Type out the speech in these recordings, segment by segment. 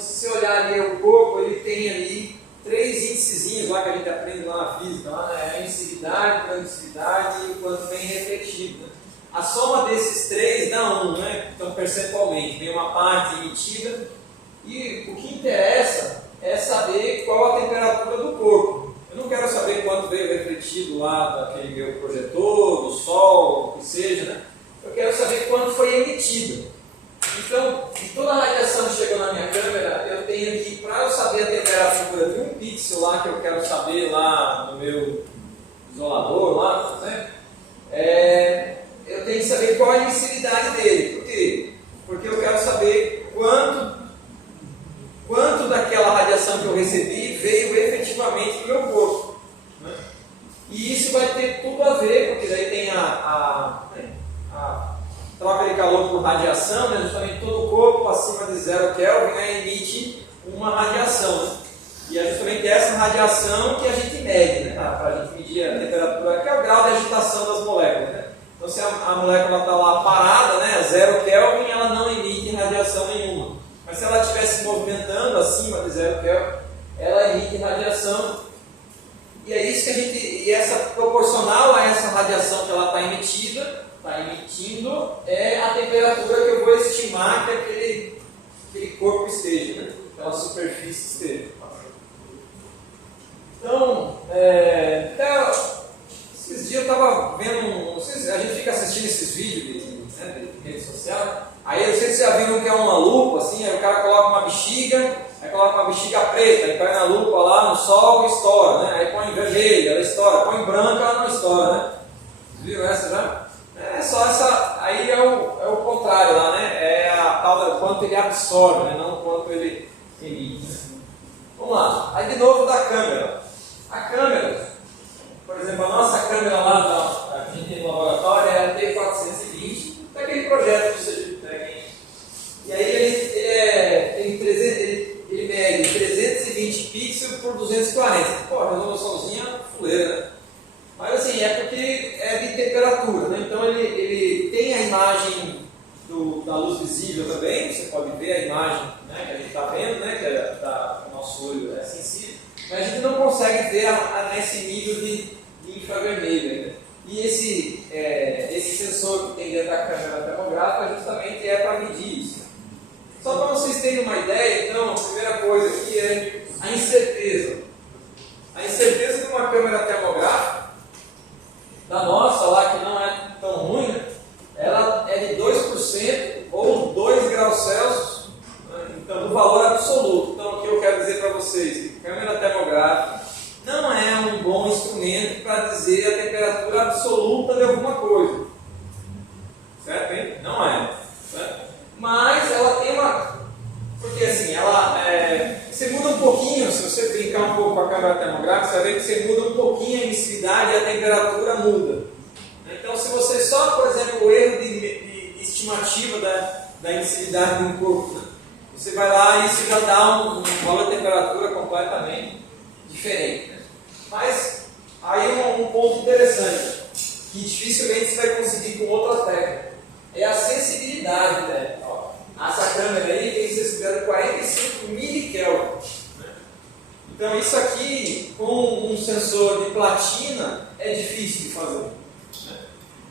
se você olhar ali o corpo, ele tem ali 3 índicezinhos lá que a gente aprende lá na física, lá, né? A emissividade, transmissividade e o quanto vem refletido. A soma desses 3 dá 1, né? Então, percentualmente, vem uma parte emitida e o que interessa é saber qual a temperatura do corpo. Eu não quero saber quanto veio refletido lá daquele meu projetor, do sol, o que seja, né? Eu quero saber quanto foi emitido. Então, de toda a radiação que chegou na minha câmera, eu tenho aqui, para eu saber a temperatura de um pixel lá, que eu quero saber lá no meu isolador, lá, por exemplo, eu tenho que saber qual a emissividade dele. Por quê? Porque eu quero saber quanto daquela radiação que eu recebi veio efetivamente do meu corpo. Né? E isso vai ter tudo a ver, porque daí tem a troca de calor por radiação, né? Justamente todo o corpo acima de 0 Kelvin, né, emite uma radiação. Né? E é justamente essa radiação que a gente mede, né? Para a gente medir a temperatura, que é o grau de agitação das moléculas. Né? Então, se a molécula está lá parada, né, a 0 Kelvin, ela não emite radiação nenhuma. Mas se ela estiver se movimentando acima de 0 Kelvin, ela emite radiação. E é isso que a gente. E essa proporcional a essa radiação que ela está emitindo, é a temperatura que eu vou estimar que aquele corpo esteja, né? Aquela superfície esteja. Então, até esses dias eu estava vendo, a gente fica assistindo esses vídeos de rede social, aí eu não sei se você já viu que é uma lupa, assim, aí o cara coloca uma bexiga, aí coloca uma bexiga preta, aí põe na lupa lá no sol e estoura, né? Aí põe vermelha, ela estoura, põe branca, ela não estoura, né? Viu essa já? É só essa, aí é o contrário lá, né? É a tal da quanto ele absorve, né? Não quanto ele emite. Né? Vamos lá, aí de novo da câmera. A câmera, por exemplo, a nossa câmera lá que a gente tem no laboratório é a T420, daquele projeto que você tem. E aí ele mede 320 pixels por 240. Pô, resoluçãozinha fuleira, né? Mas assim, é porque é de temperatura, né? Então ele tem a imagem da luz visível também, você pode ver a imagem, né, que a gente está vendo, né, que o nosso olho é sensível, mas a gente não consegue ver nesse nível de infravermelho ainda. E esse sensor que tem dentro da câmera termográfica justamente é para medir isso. Só para vocês terem uma ideia, então, a primeira coisa aqui é a incerteza. A incerteza de uma câmera termográfica, da nossa lá, que não é tão ruim, né? Ela é de 2% ou 2 graus Celsius, né? Então, no valor absoluto. Então, o que eu quero dizer para vocês? Que câmera termográfica não é um bom instrumento para dizer a temperatura absoluta de alguma coisa. Certo, hein? Não é. Certo? Mas ela tem uma... Porque assim, você muda um pouquinho, se você brincar um pouco com a câmera termográfica, você vai ver que você muda um pouquinho a emissividade e a temperatura muda. Então, se você só, por exemplo, o erro de estimativa da emissividade de um corpo, né? Você vai lá e isso já dá um valor de temperatura completamente diferente. Né? Mas aí um ponto interessante, que dificilmente você vai conseguir com outra técnica, é a sensibilidade dela. Essa câmera aí tem sensibilidade de 45 milikelvin. Né? Então isso aqui, com um sensor de platina, é difícil de fazer.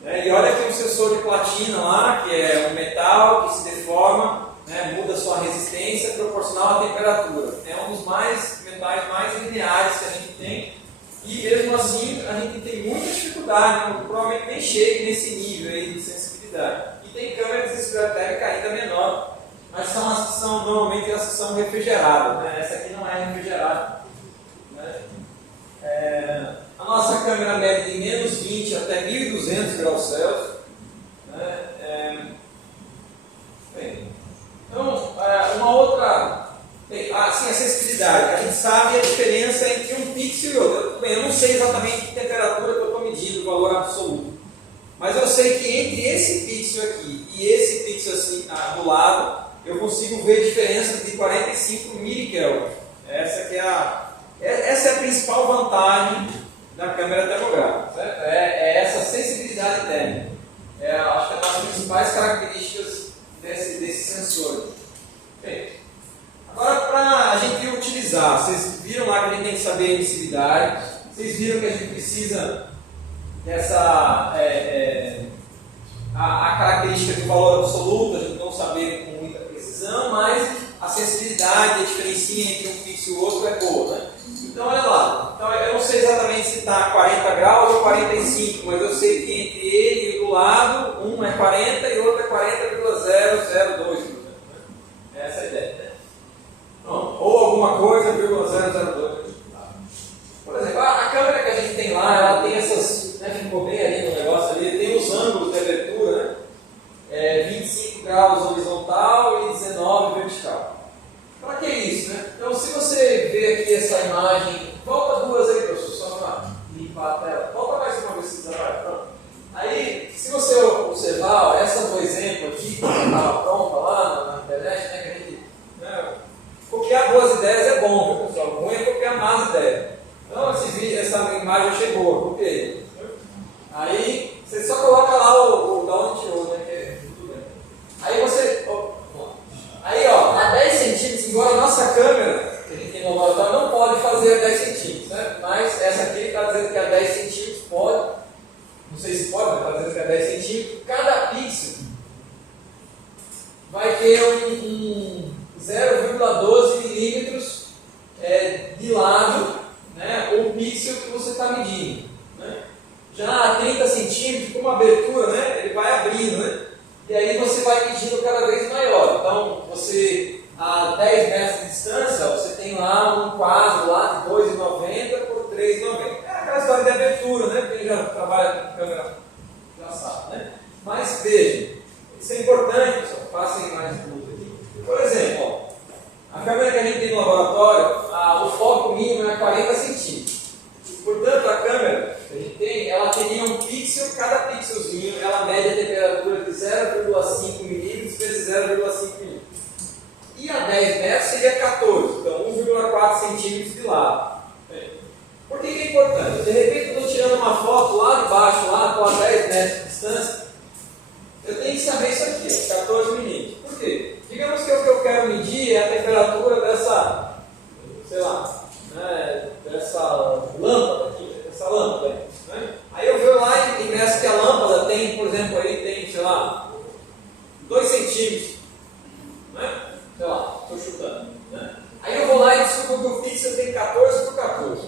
Né? E olha que um sensor de platina lá, que é um metal que se deforma, né, muda sua resistência proporcional à temperatura. É um dos metais mais lineares que a gente tem. E mesmo assim a gente tem muita dificuldade, né? Provavelmente nem chega nesse nível aí de sensibilidade. E tem câmeras de sensibilidade térmica ainda menor, mas são as que são normalmente as que são refrigeradas. Né? Essa aqui não é refrigerada. Né? A nossa câmera mede de menos 20 até 1200 graus Celsius. Né? Então, uma outra. Assim, a sensibilidade. A gente sabe a diferença entre um pixel e outro. Bem, eu não sei exatamente que temperatura que eu estou medindo, o valor absoluto. Mas eu sei que entre esse pixel aqui e esse pixel assim, do lado, eu consigo ver diferenças de 45 milikelvin. Essa é a principal vantagem da câmera termográfica. Certo? É essa sensibilidade térmica. Acho que é uma das principais características desse sensor. Bem, agora, utilizar. Vocês viram lá que a gente tem que saber a emissividade, vocês viram que a gente precisa dessa a característica do valor absoluto, a gente não saber com muita precisão, mas a sensibilidade, a diferença entre um pixel e o outro é boa, né? Então olha lá, então, eu não sei exatamente se está 40 graus ou 45, mas eu sei que entre ele e o do lado, um é 40 e o outro é 40,002, por exemplo, né? Essa é a ideia, né? Pronto. Ou alguma coisa, 0,002. Por exemplo, a câmera que a gente tem lá, ela tem essas, né, ficou bem ali no negócio ali, tem os ângulos de abertura, né? 25 graus horizontal e 19 vertical. Para que isso, né? Então, se você vê aqui essa imagem, volta duas aí, professor, só para limpar a tela. Volta mais uma vez se precisar. Pronto. Aí, se você observar, ó, essa do exemplo aqui, que estava pronta lá na internet, né, que a gente, né, copiar boas ideias é bom, viu, pessoal? O ruim é copiar más ideias. Então, essa imagem chegou, eu copiei. Aí, você só coloca lá o da onde tirou, né? Que é tudo bem. Aí você. Aí, ó, a 10 centímetros, embora a nossa câmera, que a gente tem no laboratório, não pode fazer a 10 centímetros, né? Mas essa aqui está dizendo que a 10 centímetros pode. Não sei se pode, mas está dizendo que a 10 centímetros. Cada pixel vai ter um 0,12 milímetros de lado, né, o pixel que você está medindo. Né? Já a 30 centímetros, com uma abertura, né, ele vai abrindo, né? E aí você vai medindo cada vez maior. Então, você, a 10 metros de distância, você tem lá um quadro lá de 2,90 por 3,90. É aquela história de abertura, né? Quem já trabalha com câmera já sabe, né? Mas veja, isso é importante, pessoal. Passem mais luz aqui. Por exemplo, ó, a câmera que a gente tem no laboratório, o foco mínimo é 40 centímetros. Portanto, a câmera que a gente tem, ela teria um pixel, cada pixelzinho, ela mede a temperatura de 0,5 milímetros vezes 0,5 milímetros. E a 10 metros seria 14, então 1,4 centímetros de lado. Por que é importante? De repente eu estou tirando uma foto lá de baixo, lá com a 10 metros de distância, eu tenho que saber isso aqui, 14 milímetros. Por quê? Digamos que o que eu quero medir é a temperatura dessa, sei lá, né, dessa lâmpada aqui, dessa lâmpada. Né? Aí eu vou lá e meço que a lâmpada tem, por exemplo, aí tem, sei lá, 2 centímetros. Né? Sei lá, estou chutando. Né? Aí eu vou lá e descubro que o pixel tem 14 por 14.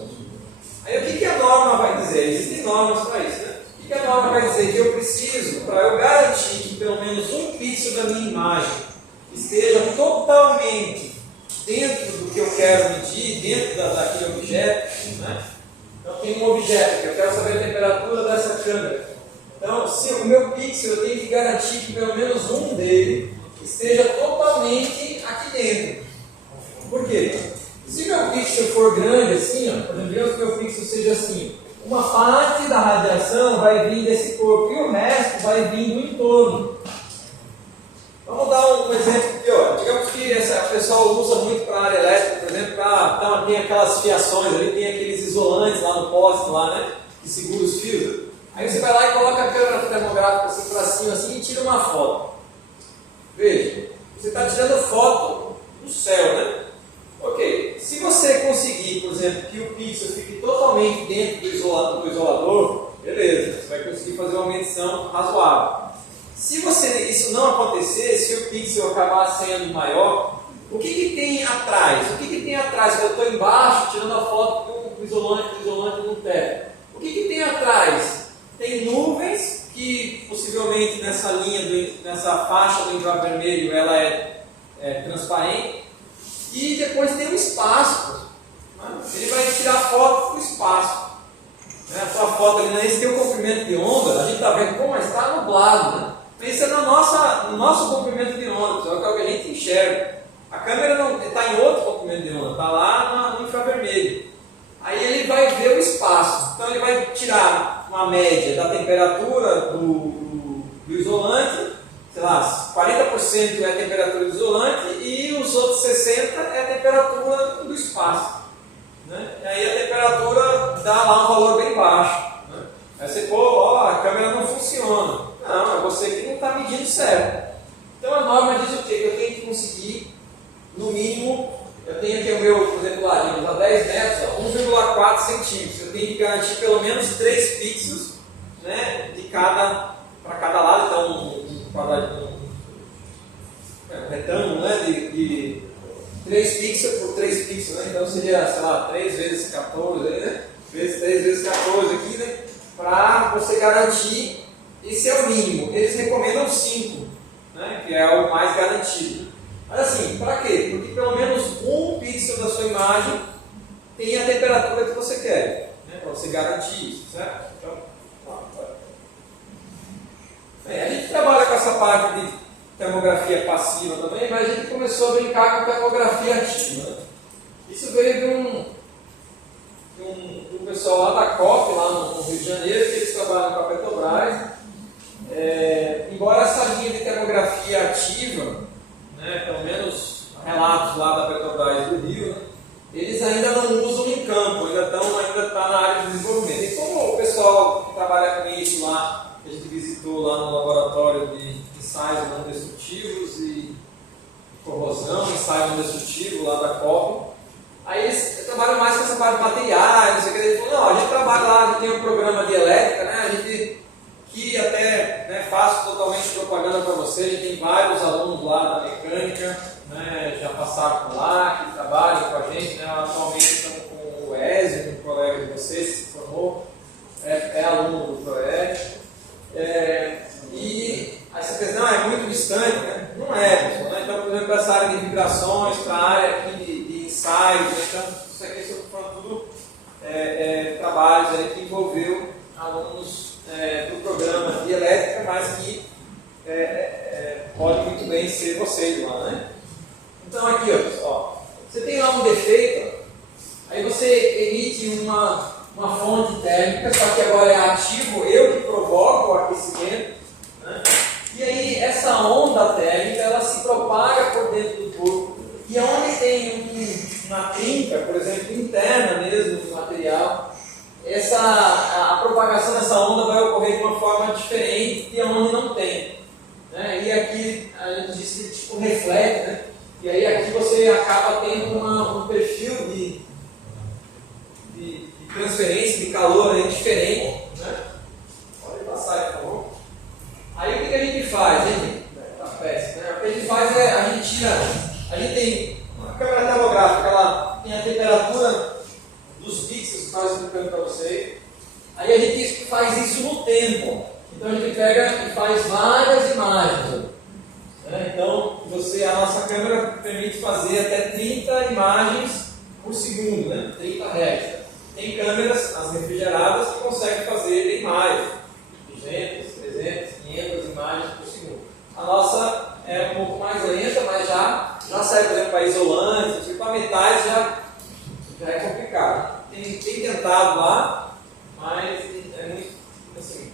Aí o que a norma vai dizer? Existem normas para isso, né? O que a norma vai dizer? Que eu preciso, para eu garantir que pelo menos um pixel da minha imagem esteja totalmente dentro do que eu quero medir, dentro daquele objeto, né? Então tem um objeto que eu quero saber a temperatura dessa câmera. Então, se o meu pixel, eu tenho que garantir que pelo menos um dele esteja totalmente aqui dentro. Por quê? Se meu pixel for grande assim, ó, por exemplo, digamos que meu pixel seja assim, uma parte da radiação vai vir desse corpo e o resto vai vir do entorno. Vamos dar um exemplo pior. Digamos que o pessoal usa muito para a área elétrica, por exemplo, tem aquelas fiações ali, tem aqueles isolantes lá no poste, lá, né, que segura os fios. Aí você vai lá e coloca a câmera termográfica assim para cima assim, e tira uma foto. Veja, você está tirando foto do céu, né? Ok, se você conseguir, por exemplo, que o pixel fique totalmente dentro do isolador, beleza, você vai conseguir fazer uma medição razoável. Se isso não acontecer, se o pixel acabar sendo maior, o que tem atrás? O que tem atrás? Eu estou embaixo tirando a foto do isolante no teto. O que tem atrás? Tem nuvens que possivelmente nessa faixa do infravermelho ela é transparente. E depois tem um espaço. Né? Ele vai tirar foto do espaço. Né? A sua foto ali, né? Esse tem o comprimento de onda, a gente está vendo como está nublado. Né? Pensa no nosso comprimento de onda, é o que a gente enxerga. A câmera não está em outro comprimento de onda, está lá no infravermelho. Aí ele vai ver o espaço. Então ele vai tirar uma média da temperatura do isolante, sei lá, 40% é a temperatura do isolante e os outros 60% é a temperatura do espaço. Né? E aí a temperatura dá lá um valor bem baixo. Né? Aí você, a câmera não funciona. Não, é você que não está medindo certo. Então a norma diz o quê? Que eu tenho que conseguir, no mínimo, eu tenho aqui o meu, por exemplo, lá, garantir pelo menos 3 pixels, né, para cada lado. Então um retângulo, né, de 3 pixels por 3 pixels, né? Então seria, sei lá, 3 vezes 14, né? 3 vezes 14 aqui, né? Para você garantir, esse é o mínimo. Eles recomendam 5, né? Que é o mais garantido. Mas assim, para quê? Porque pelo menos 1 pixel da sua imagem tem a temperatura que você quer, né? Para você garantir isso, certo? Então, a gente trabalha com essa parte de termografia passiva também, mas a gente começou a brincar com termografia ativa, né? Isso veio de um pessoal lá da COP, lá no Rio de Janeiro, que eles trabalham com a Petrobras. Embora essa linha de termografia ativa, né, pelo menos relatos lá da Petrobras do Rio, né, eles ainda não usam em campo, ainda está na área de desenvolvimento. E como o pessoal que trabalha com isso lá, a gente visitou lá no laboratório de ensaios não destrutivos e corrosão, ensaio não destrutivo lá da COP, aí eles trabalham mais com essa parte de materiais, não sei o que. Ele falou, não, a gente trabalha lá, a gente tem um programa de elétrica, né, a gente que até, né, faço totalmente propaganda para vocês, a gente tem vários alunos lá da mecânica, né, já passaram por lá, que trabalham com a gente, né, atualmente estamos com o Ezio, um colega de vocês que se formou, é aluno do ProEd. E aí você pensa, não, é muito distante, né? Não é, pessoal, né? Então, por exemplo, essa área de vibrações, para a área aqui de ensaios, né? Então, isso aqui foram tudo trabalhos aí que envolveu alunos do programa de elétrica, mas que pode muito bem ser vocês lá, né? Então, aqui, ó, pessoal, você tem lá um defeito, aí você emite uma fonte térmica, só que agora é ativo, eu que provoco o aquecimento, né? E aí essa onda térmica, ela se propaga por dentro do corpo, e onde tem uma trinca, por exemplo, interna mesmo do material, a propagação dessa onda vai ocorrer de uma forma diferente de onde não tem, né? E aqui a gente diz que tipo reflete, né? E aí aqui você acaba tendo um perfil de transferência de calor aí diferente, né? Pode passar aí, por favor. Aí o que a gente faz, gente? Tá péssimo, né? O que a gente faz é, a gente tem uma câmera termográfica, ela tem a temperatura dos pixels que estava explicando para vocês. Aí a gente faz isso no tempo. Então a gente pega e faz várias imagens, né? Então a nossa câmera permite fazer até 30 imagens por segundo, né? 30 Hz. Tem câmeras, as refrigeradas, que conseguem fazer bem mais, 200, 300, 500 imagens por segundo. A nossa é um pouco mais lenta, mas já serve, por exemplo, para isolantes, tipo, para metais já é complicado. Tem tentado lá, mas é muito assim,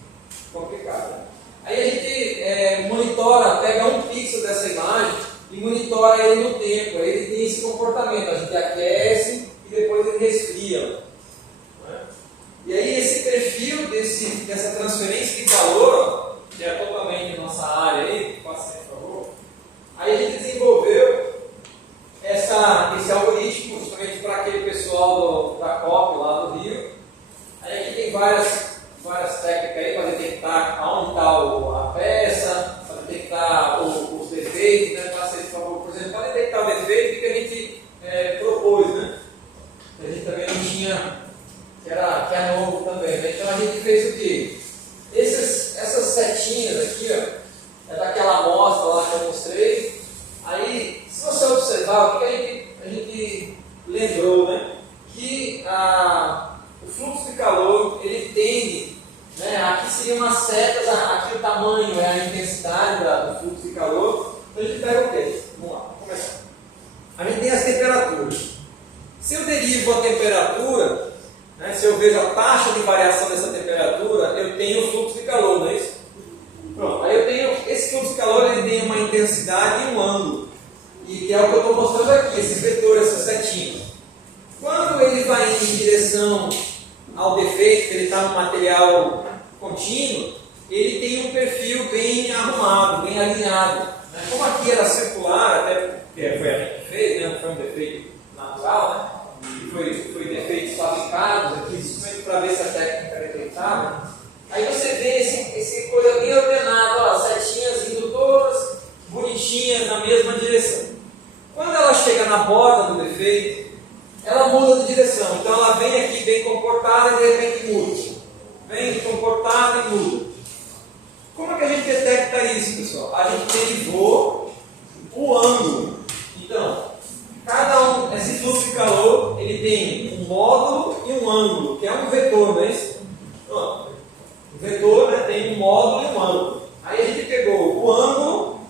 complicado. Aí a gente monitora, pega um pixel dessa imagem e monitora ele no tempo. Ele tem esse comportamento, a gente aquece e depois ele resfria. E aí esse perfil dessa transferência de calor, que é totalmente nossa área aí, passe por favor, aí a gente desenvolveu esse algoritmo justamente para aquele pessoal da COP lá do Rio. Aí aqui tem várias técnicas aí para detectar aonde está a peça, para detectar os defeitos, né? Passe por favor, por exemplo, para detectar o defeito que a gente propôs, né? A gente também não tinha, que é novo também, né? Então a gente fez o quê? Essas setinhas aqui, ó, é daquela amostra lá que eu mostrei. Aí, se você observar, o que a gente lembrou, né? Que o fluxo de calor, ele tende, né? Aqui seriam umas setas, aqui o tamanho é a intensidade do fluxo de calor. Então a gente pega o quê? Vamos lá, vamos começar. A gente tem as temperaturas. Se eu derivo a temperatura, né, se eu vejo a taxa de variação dessa temperatura, eu tenho o fluxo de calor, não é isso? Pronto, aí eu tenho esse fluxo de calor, ele tem uma intensidade e um ângulo, e que é o que eu estou mostrando aqui, esses vetores, essas setinhas. Quando ele vai em direção ao defeito, que ele está no material contínuo, ele tem um perfil bem arrumado, bem alinhado, né? Como aqui era circular, até porque foi a gente que fez, né? Não foi um defeito natural, né? Foi defeitos fabricados aqui, justamente para ver se a na mesma direção. Quando ela chega na borda do defeito, ela muda de direção. Então ela vem aqui bem comportada e de repente muda. Vem comportada e muda. Como é que a gente detecta isso, pessoal? A gente derivou o ângulo. Então, esse fluxo de calor, ele tem um módulo e um ângulo, que é um vetor, não é isso? Então, o vetor, né, tem um módulo e um ângulo. Aí a gente pegou o ângulo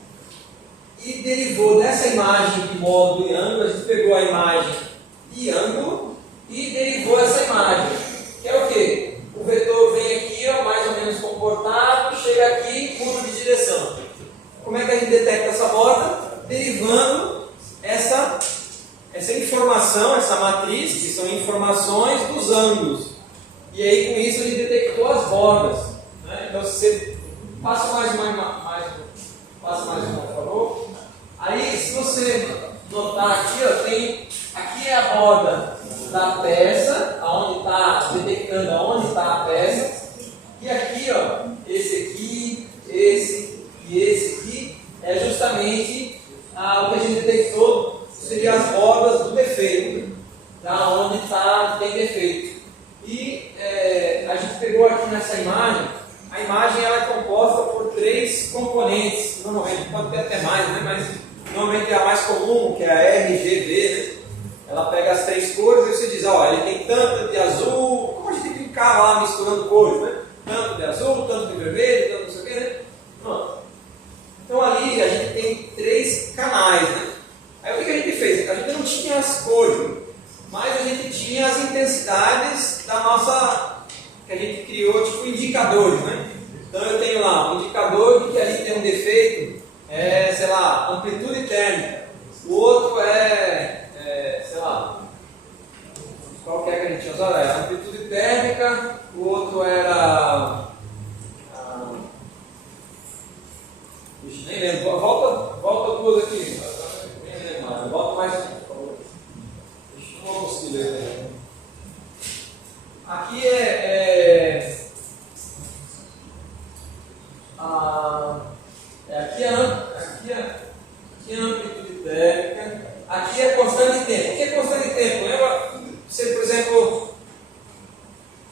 e derivou dessa imagem de módulo e ângulo, a gente pegou a imagem de ângulo e derivou essa imagem, que é o quê? O vetor vem aqui, ó, mais ou menos comportado, chega aqui e muda de direção. Como é que a gente detecta essa borda? Derivando essa informação, essa matriz, que são informações dos ângulos. E aí com isso a gente detectou as bordas. Né? Então se você passa mais uma, por favor. Aí se você notar aqui, ó, aqui é a borda da peça, aonde está detectando aonde está a peça. E aqui, ó, esse aqui, esse e esse aqui é justamente o que a gente detectou, seria as bordas do defeito, da onde tem defeito. E a gente pegou aqui nessa imagem, a imagem ela é composta por 3 componentes, normalmente pode ter até mais, né? Mas normalmente é a mais comum, que é a RGB, né? Ela pega as 3 cores e você diz, ó, ele tem tanto de azul, como a gente brincava lá misturando cores, né? Tanto de azul, tanto de vermelho, tanto não sei o que, né? Pronto. Então ali a gente tem 3 canais, né? Aí o que a gente fez? A gente não tinha as cores, mas a gente tinha as intensidades da nossa, que a gente criou tipo indicadores, né? Então eu tenho lá um indicador de que ali tem um defeito, sei lá, amplitude térmica. O outro sei lá, qual que é que a gente tinha usado? Amplitude térmica, o outro era... nem lembro, volta duas aqui. Nem lembro mais, volta mais um, por favor. Não vou conseguir ler. Aqui aqui é a amplitude térmica, aqui é constante de tempo. O que é constante de tempo? Lembra? Você, por exemplo,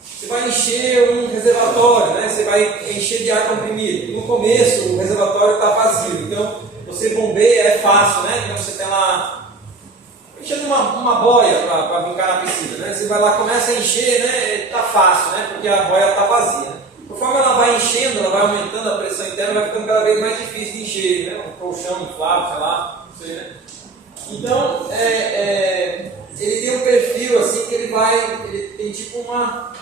você vai encher um reservatório, né? Você vai encher de ar comprimido. No começo o reservatório está vazio, então você bombeia, é fácil, né? Então você tem lá enchendo uma boia para brincar na piscina, né? Você vai lá, começa a encher, né? Está fácil, né? Porque a boia está vazia. Conforme ela vai enchendo, ela vai aumentando a pressão interna, vai ficando cada vez mais difícil de encher, né? Um colchão inflável, sei lá, não sei, né? Então, ele tem um perfil assim que ele tem tipo uma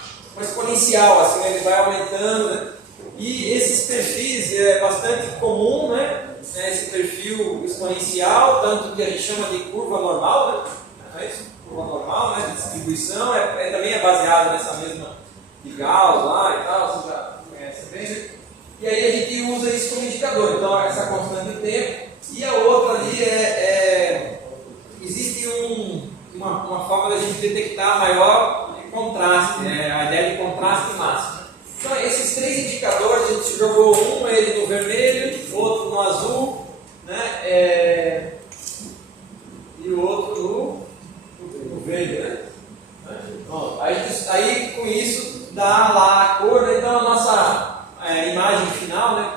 exponencial, assim, né? Ele vai aumentando, né? E esses perfis é bastante comum, né? Esse perfil exponencial, tanto que a gente chama de curva normal, né? Não é isso? Curva normal, né? De distribuição, também é baseado nessa mesma de Gauss lá e tal, você já conhece bem, né? E aí a gente usa isso como indicador, então essa constante de tempo, e a outra ali existe uma forma da gente detectar maior contraste, né? A ideia de contraste máximo. Então esses 3 indicadores, a gente jogou ele no vermelho, outro no azul, né? E o outro no verde, né? Bom, aí com isso dá lá a cor, né? Então a nossa imagem final, né?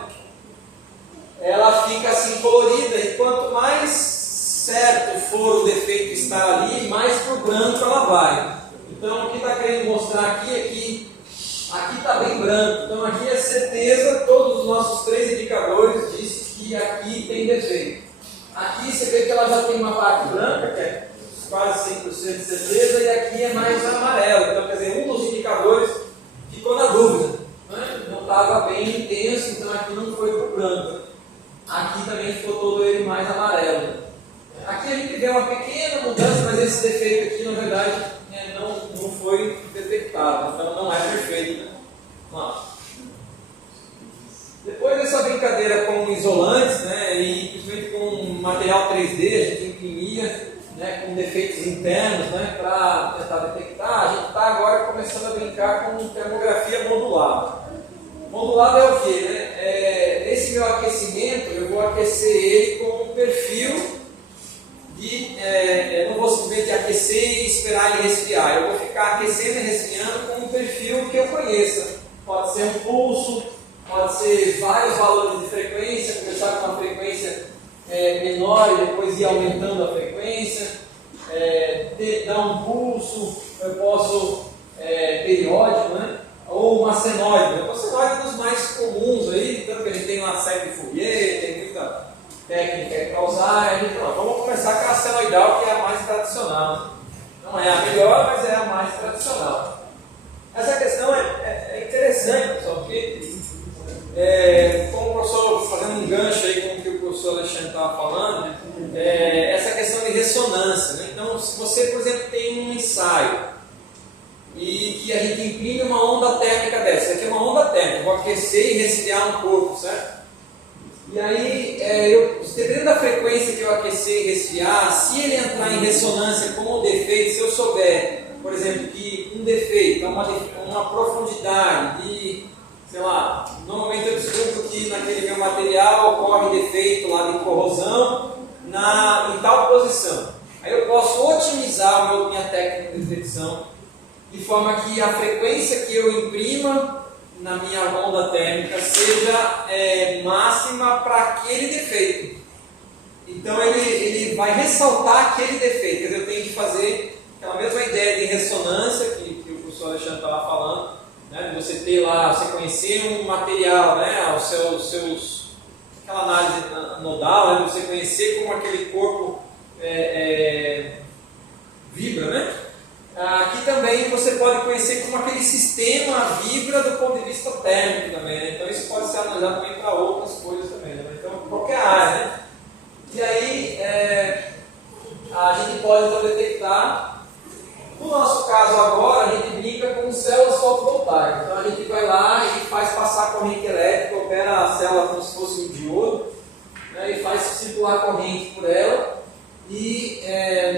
Ela fica assim colorida, e quanto mais certo for o defeito estar ali, mais para o branco ela vai. Então o que está querendo mostrar aqui é que aqui está bem branco, então aqui é certeza, todos os nossos 3 indicadores dizem que aqui tem defeito. Aqui você vê que ela já tem uma parte branca, que é quase 100% de certeza, e aqui é mais amarelo. Então, quer dizer, um dos indicadores ficou na dúvida, né? Não estava bem intenso, então aqui não foi para o branco. Aqui também ficou todo ele mais amarelo. Aqui a gente vê uma pequena mudança, mas esse defeito aqui, na verdade, não foi detectado, então não é perfeito, né? Depois dessa brincadeira com isolantes, né, e principalmente com material 3D, a gente imprimia, né, com defeitos internos, né, para tentar detectar, a gente está agora começando a brincar com termografia modulada. Modulada é o quê? Né? Esse esse meu aquecimento, eu vou aquecer ele com um perfil eu não vou simplesmente aquecer e esperar ele resfriar. Eu vou ficar aquecendo e resfriando com um perfil que eu conheça. Pode ser um pulso, pode ser vários valores de frequência, começar com uma frequência menor e depois ir aumentando a frequência. Dar um pulso, eu posso periódico, né? Ou uma senoide. O senoide é um dos mais comuns aí, tanto que a gente tem uma série de Fourier, tem muita técnica para usar. A gente, vamos começar com a senoidal, que é a mais tradicional. Não é a melhor, mas é a mais tradicional. Essa questão é interessante, pessoal, porque como o professor, fazendo um gancho aí com o que o professor Alexandre estava falando, essa questão de ressonância, né? Então, se você, por exemplo, tem um ensaio e que a gente imprime uma onda térmica dessa, aqui é uma onda térmica, eu vou aquecer e resfriar um corpo, certo? E aí, dependendo da frequência que eu aquecer e resfriar, se ele entrar em ressonância com um defeito, se eu souber, por exemplo, que um defeito é uma profundidade de, sei lá, normalmente eu descubro que naquele meu material ocorre defeito lá de corrosão em tal posição. Aí eu posso otimizar a minha técnica de detecção de forma que a frequência que eu imprima na minha onda térmica seja máxima para aquele defeito. Então ele vai ressaltar aquele defeito. Quer dizer, eu tenho que fazer aquela mesma ideia de ressonância que o professor Alexandre estava falando, né? De você ter lá, você conhecer um material, né? Aquela análise nodal, né? Você conhecer como aquele corpo vibra, né? Aqui também você pode conhecer como aquele sistema vibra do ponto de vista térmico também, né? Então isso pode ser analisado também para outras coisas também, né? Então qualquer área, né? E aí a gente pode então detectar, no nosso caso agora, a gente brinca com células fotovoltaicas. Então a gente vai lá e faz passar corrente elétrica, opera a célula como se fosse um diodo, né? E faz circular corrente por ela. E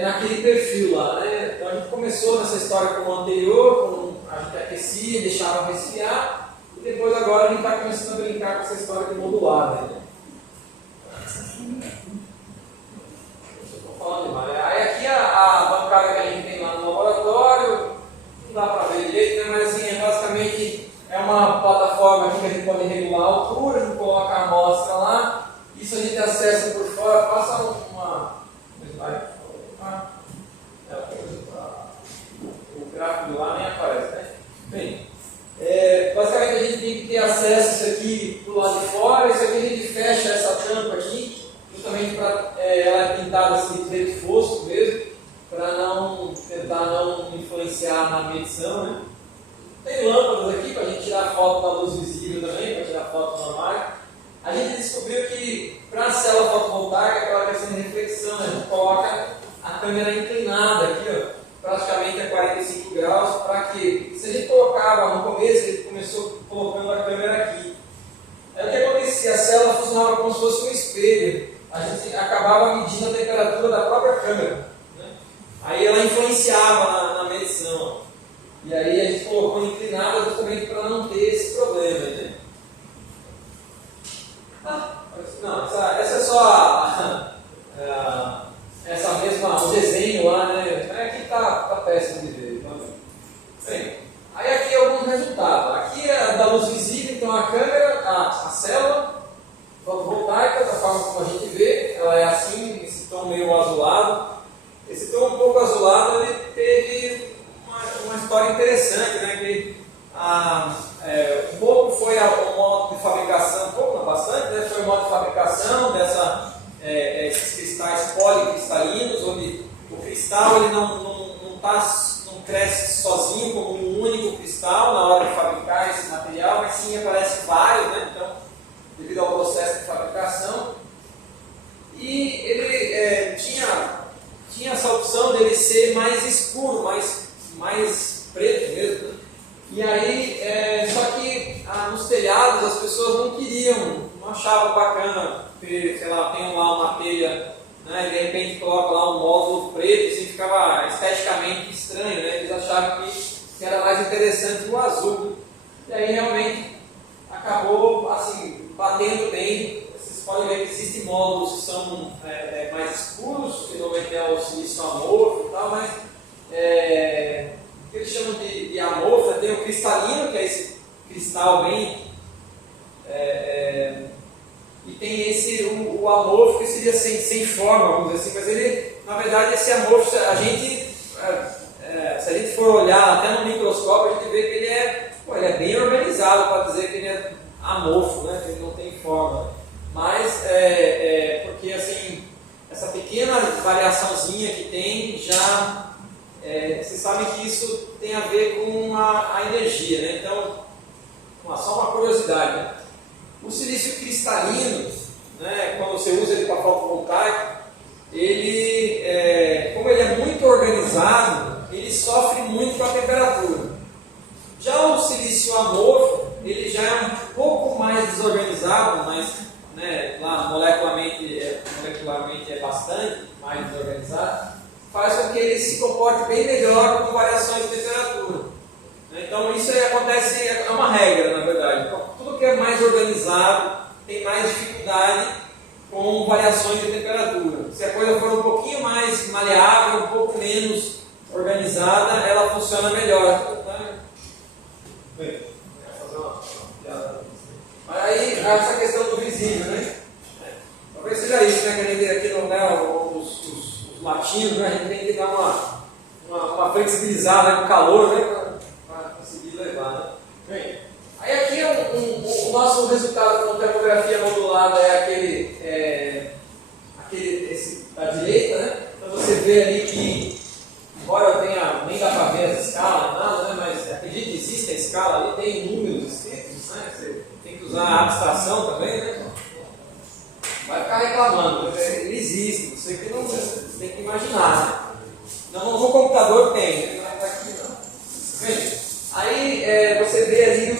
naquele perfil lá, né? Então a gente começou nessa história como anterior, a gente aquecia, deixava resfriar, e depois agora a gente está começando a brincar com essa história de modular, né? Eu estou falando demais. Aí aqui a bancada que a gente tem lá no laboratório, não dá para ver direito, né? Mas assim, basicamente é uma plataforma aqui que a gente pode regular a altura, a gente coloca a amostra lá, isso a gente acessa por fora, passa uma. O gráfico lá nem aparece, né? Bem, basicamente a gente tem que ter acesso a isso aqui do lado de fora. Isso aqui a gente fecha essa tampa aqui, justamente para ela é pintada assim de preto fosco mesmo, para tentar não influenciar na medição, né? Tem lâmpadas aqui para a gente tirar foto da luz visível também, para tirar foto normais. A gente descobriu que para a célula fotovoltaica, aquela questão de reflexão, a gente coloca a câmera inclinada aqui, ó, praticamente a 45 graus, para que, se a gente colocava no começo, ele começou colocando a câmera aqui. Aí o que acontecia? A célula funcionava como se fosse um espelho, a gente acabava medindo a temperatura da própria câmera, né? Aí ela influenciava na medição, e aí a gente colocou inclinada justamente para não ter esse problema, né? Não, essa é só essa mesma, o desenho lá, né? Aqui tá péssimo de ver. Bem, aí aqui alguns resultados. Aqui é da luz visível, então a câmera, a célula fotovoltaica, da forma como a gente vê, ela é assim, esse tom meio azulado. Esse tom um pouco azulado, ele teve uma história interessante, né? Que um pouco foi o modo de fabricação, um pouco, não bastante, né? Foi o modo de fabricação desses cristais policristalinos, onde o cristal ele não cresce sozinho como um único cristal na hora de fabricar esse material, mas sim aparece vários, né? Então, devido ao processo de fabricação. E ele tinha essa opção dele ser mais escuro, mais preto mesmo, né? E aí, só que nos telhados as pessoas não queriam, não achavam bacana, sei lá, tem lá uma telha, né, e de repente coloca lá um módulo preto, assim, ficava esteticamente estranho, né? Eles achavam que era mais interessante o azul. E aí realmente acabou, assim, batendo bem. Vocês podem ver que existem módulos que são mais escuros, que normalmente é o silício amorfo e tal, mas o que eles chamam de amorfo, tem o cristalino, que é esse cristal bem... e tem o amorfo, que seria sem forma, vamos dizer assim, mas ele, na verdade, esse amorfo, se a gente for olhar até no microscópio, a gente vê que ele é bem organizado, para dizer que ele é amorfo, né? Que ele não tem forma. Mas, porque assim, essa pequena variaçãozinha que tem, já, vocês sabem que isso tem a ver com a energia, né? Então, só uma curiosidade, né? O silício cristalino, né, quando você usa ele para fotovoltaico, ele, como ele é muito organizado, ele sofre muito com a temperatura. Já o silício amorfo, ele já é um pouco mais desorganizado, mas lá molecularmente é bastante mais desorganizado, faz com que ele se comporte bem melhor com variações de temperatura. Então isso acontece, é uma regra, na verdade. Então, tudo que é mais organizado tem mais dificuldade com variações de temperatura. Se a coisa for um pouquinho mais maleável, um pouco menos organizada, ela funciona melhor. Bem, vou fazer uma piada. Mas aí, essa questão do visível, né? Talvez seja isso, né? Que a gente aqui não dá os latinos, né? A gente tem que dar uma flexibilizada com o calor, né? Para conseguir levar, né? Bem, aí aqui o nosso resultado com termografia modulada esse da direita, né? Então você vê ali que, embora eu tenha, nem dá para ver as escalas, nada, né? Mas acredito que existe a escala ali, tem números escritos, né? Você tem que usar a abstração também, né? Vai ficar reclamando, ele existe, você que não tem que imaginar, né? No computador tem, não é aqui não. Bem, aí você vê ali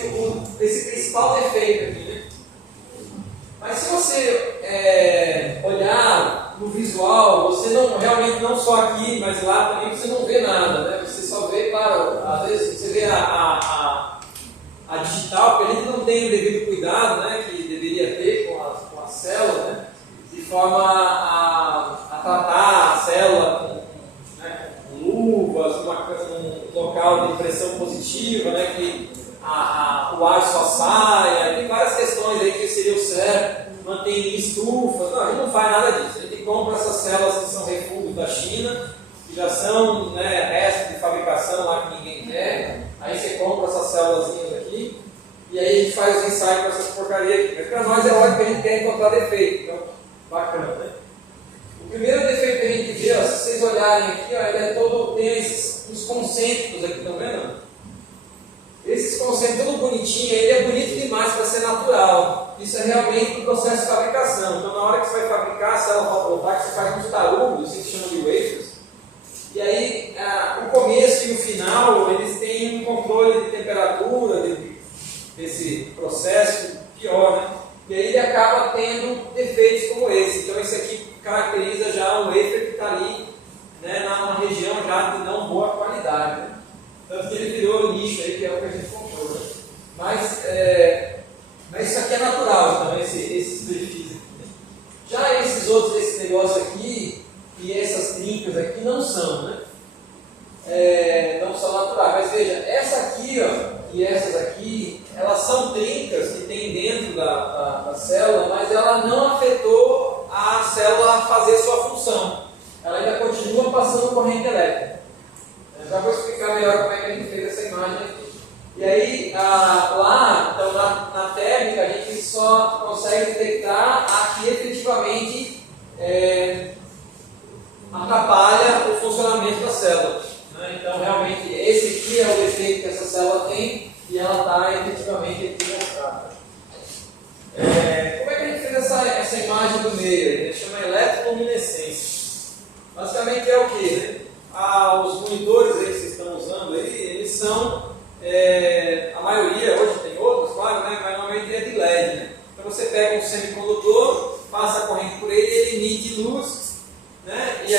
esse principal defeito aqui, né? Mas se você olhar no visual, você realmente não só aqui, mas lá também você não vê nada, né? Você só vê, claro, às vezes você vê a digital, porque a gente não tem o devido cuidado, né, que deveria ter com a célula, né, de forma a tratar a célula com luvas, um local de pressão positiva, né, que o ar só saia, tem várias questões aí que seria o certo, mantém estufas, não, a gente não faz nada disso, a gente compra essas células que são refúgios da China, que já são restos de fabricação lá que ninguém quer, aí você compra essas células aqui, e aí a gente faz os ensaios com essas porcarias aqui. Mas para nós é óbvio que a gente quer encontrar defeito, então, bacana, né? O primeiro defeito que a gente vê, se vocês olharem aqui, ele tem uns concêntricos aqui, estão vendo? Esses concêntricos tudo bonitinho, ele é bonito demais para ser natural. Isso é realmente um processo de fabricação. Então, na hora que você vai fabricar a célula fotovoltaica, você faz uns tarugos, assim que se chama de wafers. E aí, o começo e o final, eles têm um controle de temperatura desse processo pior, né? E aí ele acaba tendo defeitos como esse. Então, esse aqui caracteriza já um wafer que está ali, né, numa região já de não boa qualidade, né? Tanto que ele virou lixo aí, que é o que a gente comprou, né? Mas isso aqui é natural, então, esses perfis aqui, né? Já esses outros, esse negócio aqui, e essas trincas aqui não são, né? Não são naturais. Mas veja, essa aqui, ó, e essas aqui, elas são trincas que tem dentro da célula, mas ela não afetou a célula a fazer sua função. Ela ainda continua passando corrente elétrica. Já vou explicar melhor como é que a gente fez essa imagem aqui. E aí, lá, então, na térmica, a gente só consegue detectar a que efetivamente atrapalha o funcionamento da célula, né? Então, realmente, esse aqui é o defeito que essa célula tem e ela está efetivamente aqui mostrada. Como é que a gente fez essa imagem do meio? A gente chama eletroluminescência. Basicamente é o que?